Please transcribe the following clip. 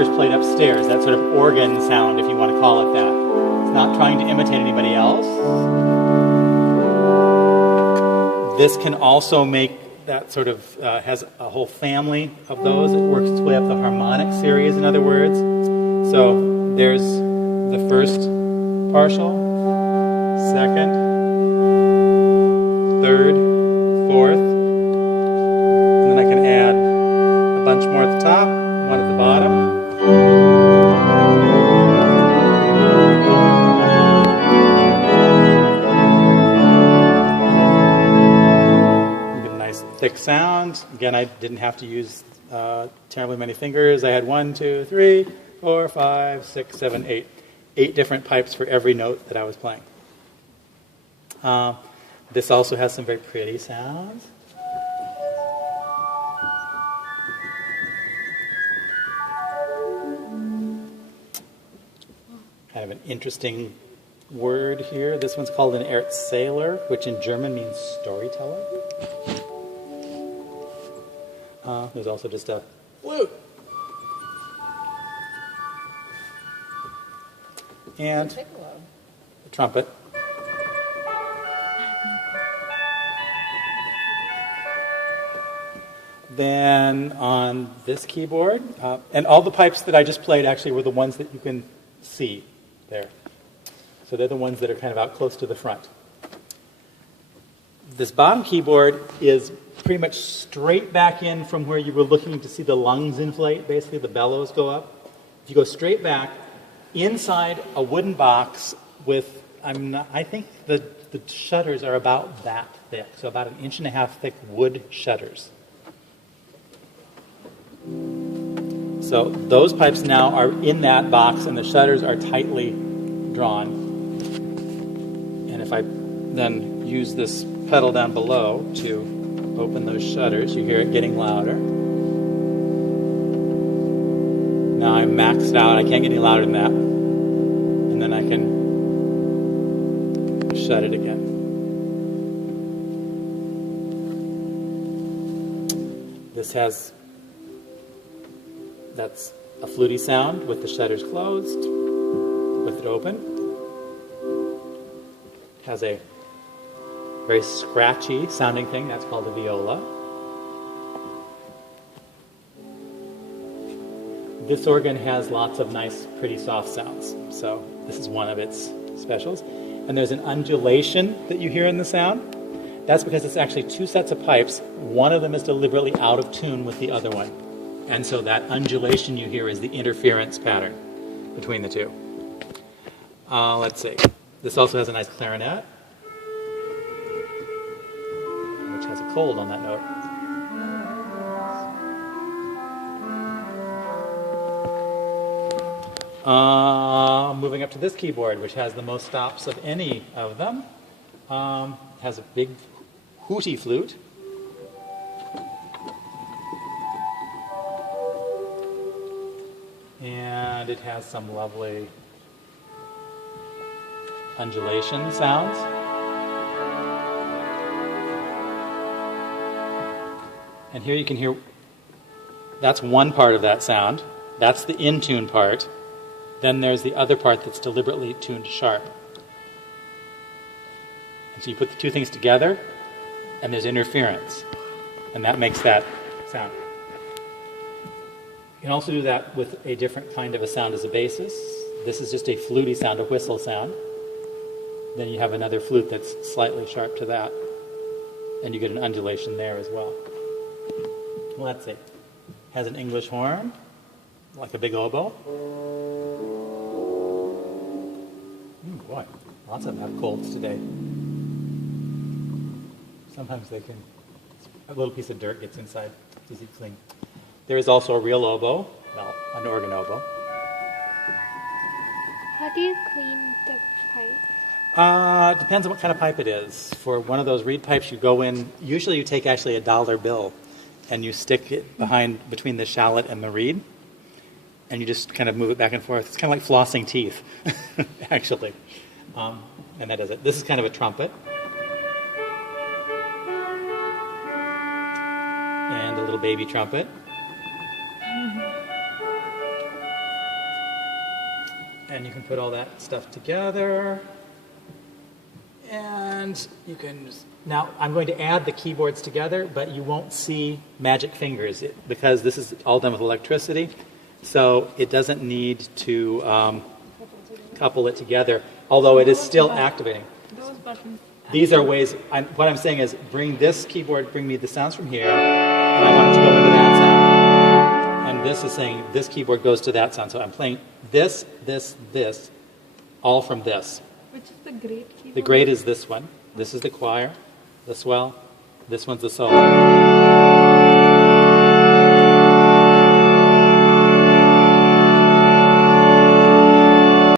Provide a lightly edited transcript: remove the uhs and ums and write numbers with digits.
first played upstairs, that sort of organ sound, if you want to call it that. It's not trying to imitate anybody else. This can also make that sort of, has a whole family of those. It works its way up the harmonic series, in other words. So there's the first partial, second, third, fourth, and then I can add a bunch more at the top, one at the bottom. Thick sound. Again, I didn't have to use terribly many fingers. I had 1, 2, 3, 4, 5, 6, 7, 8. 8 different pipes for every note that I was playing. This also has some very pretty sounds. Kind of an interesting word here. This one's called an Erzähler, which in German means storyteller. There's also just a flute. And a trumpet. Then on this keyboard, and all the pipes that I just played actually were the ones that you can see there. So they're the ones that are kind of out close to the front. This bottom keyboard is pretty much straight back in from where you were looking to see the lungs inflate, basically the bellows go up. If you go straight back, inside a wooden box with, I think the shutters are about that thick, so about 1.5 inch thick wood shutters. So those pipes now are in that box and the shutters are tightly drawn. And if I then use this pedal down below to open those shutters, you hear it getting louder. Now I'm maxed out, I can't get any louder than that. And then I can shut it again. This has, that's a fluty sound with the shutters closed, with it open. It has a very scratchy sounding thing, that's called a viola. This organ has lots of nice, pretty soft sounds, so this is one of its specials. And there's an undulation that you hear in the sound. That's because it's actually 2 sets of pipes. One of them is deliberately out of tune with the other one. And so that undulation you hear is the interference pattern between the two. Let's see. This also has a nice clarinet, which has a cold on that note. Moving up to this keyboard, which has the most stops of any of them. Has a big hooty flute. And it has some lovely undulation sounds. And here you can hear, that's one part of that sound. That's the in-tune part. Then there's the other part that's deliberately tuned sharp. And so you put the two things together, and there's interference. And that makes that sound. You can also do that with a different kind of a sound as a basis. This is just a fluty sound, a whistle sound. Then you have another flute that's slightly sharp to that. And you get an undulation there as well. Well, let's see. Has an English horn, like a big oboe. Boy, lots of them have colds today. Sometimes they can, a little piece of dirt gets inside. It's easy to clean. There is also a real oboe, well, an organ oboe. How do you clean the pipe? Depends on what kind of pipe it is. For one of those reed pipes, you go in, usually you take actually a dollar bill and you stick it between the shallot and the reed, and you just kind of move it back and forth. It's kind of like flossing teeth, actually. And that does it. This is kind of a trumpet. And a little baby trumpet. And you can put all that stuff together. And you can just, now I'm going to add the keyboards together, but you won't see magic fingers because this is all done with electricity. So it doesn't need to couple it together, although it is still activating. Those buttons. These are ways, what I'm saying is bring this keyboard, bring me the sounds from here, and I want it to go into that sound. And this is saying this keyboard goes to that sound. So I'm playing this, all from this. Which is the great keyboard? The great is this one. This is the choir, the swell. This one's the solo.